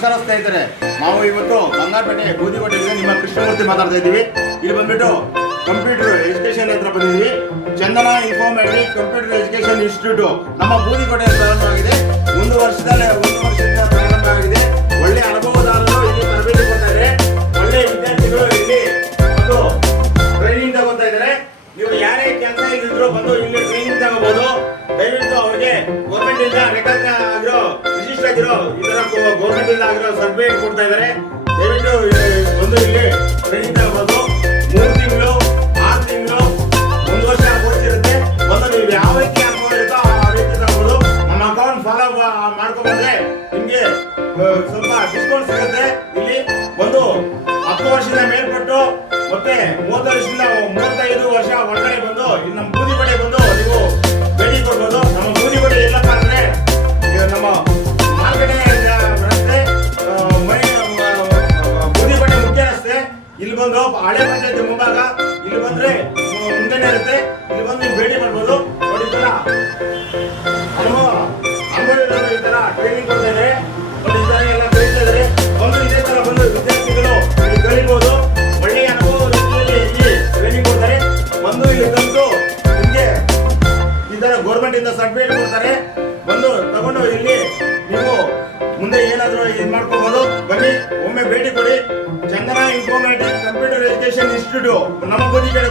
ಸ್ನೇಹಿತರೆ ನಾವು ಇವತ್ತು ಬಂಗಾರಪೇಟೆ ಬೂದಿಕೋಟೆಯಿಂದ ನಿಮ್ಮ ಕೃಷ್ಣಮೂರ್ತಿ ಮಾತಾಡ್ತಾ ಇದ್ದೀವಿ. ಇಲ್ಲಿ ಬಂದ್ಬಿಟ್ಟು ಕಂಪ್ಯೂಟರ್ ಎಜುಕೇಶನ್ ಹತ್ರ ಬಂದಿದ್ದೀವಿ. Chandana informatic computer education institute ನಮ್ಮ ಬೂದಿಕೋಟೆ ಪ್ರಾರಂಭವಾಗಿದೆ ಒಂದು ವರ್ಷದಲ್ಲೇ, ಒಂದು ವರ್ಷದಿಂದ ಪ್ರಾರಂಭ ಆಗಿದೆ. ಒಳ್ಳೆ ಅನುಭವದಾರರು ಇಲ್ಲಿ ತರಬೇತಿ ಕೊಡ್ತಾ ಇದ್ದಾರೆ. ಒಳ್ಳೆ ವಿದ್ಯಾರ್ಥಿಗಳು ಇಲ್ಲಿ ಬಂದು ಟ್ರೈನಿಂಗ್ ತಗೋತಾ ಇದ್ದಾರೆ. ನೀವು ಯಾರೇ ಕೆಲಸ ಇದ್ರೂ ಬಂದು ಇಲ್ಲಿ ಟ್ರೈನಿಂಗ್ ತಗೋಬಹುದು ದಯವಿಟ್ಟು ಅವ್ರಿಗೆ ಗೌರ್ಮೆಂಟ್ ಇಂದ ರೆಕಾರ್ಡ್ ಆಗಿರೋ ತರ ಗೌರ್ಮೆಂಟ್ ಇಂದ ಆಗಿರೋ ಕೊಡ್ತಾ ಇದ್ದಾರೆ ದಯವಿಟ್ಟು ತಿಂಗಳು, ಆರು ತಿಂಗಳು, ಒಂದು ವರ್ಷ ಕೋರ್ಸ್ ಬಂದು ನೀವು ಯಾವ ರೀತಿ ಆ ರೀತಿ ಅವರು ನಮ್ಮ ಅಕೌಂಟ್ ಫಾಲೋ ಮಾಡ್ಕೊಂಡ್ಬಂದ್ರೆ ನಿಮ್ಗೆ ಸ್ವಲ್ಪ ಡಿಸ್ಕೌಂಟ್ ಸಿಗುತ್ತೆ. ಇಲ್ಲಿ ಒಂದು ಹತ್ತು ವರ್ಷದಿಂದ ಮೇಲ್ಪಟ್ಟು, ಮತ್ತೆ ಮೂವತ್ತು ವರ್ಷದಿಂದ ಬಂದು ಹಳೆ ಪಂಚಾಯತಿ ಮುಂಭಾಗ. ಇಲ್ಲಿ ಬಂದ್ರೆ ಮುಂದೆನೆ ಇರುತ್ತೆ. ಇಲ್ಲಿ ಬಂದು ಭೇಟಿ ಮಾಡ್ಬೋದು. ನೋಡಿ ಇದೇ ತರ ಬಂದು ವಿದ್ಯಾರ್ಥಿಗಳು ಇಲ್ಲಿ ಇಲ್ಲಿ ಟ್ರೈನಿಂಗ್ ಕೊಡ್ತಾರೆ. ಒಂದು ಇಲ್ಲಿ ಈ ಇಂದ ಕೊಡ್ತಾರೆ. ಬಂದು ತಗೊಂಡು ಇಲ್ಲಿ ನೀವು ಮುಂದೆ ಏನಾದರೂ ಇದು ಮಾಡ್ಕೋಬಹುದು ಬನ್ನಿ, ಒಮ್ಮೆ ಭೇಟಿ ಕೊಡಿ. Chandana informatic computer education institute ನಮ್ಮ ಬದಿ ಕಡೆ